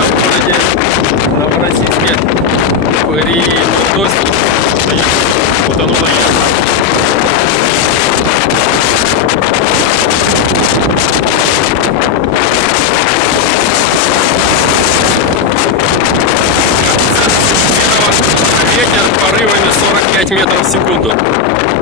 меня в городе Новороссийске при дождь утонула яхта. Ветер порывами 45 метров в секунду.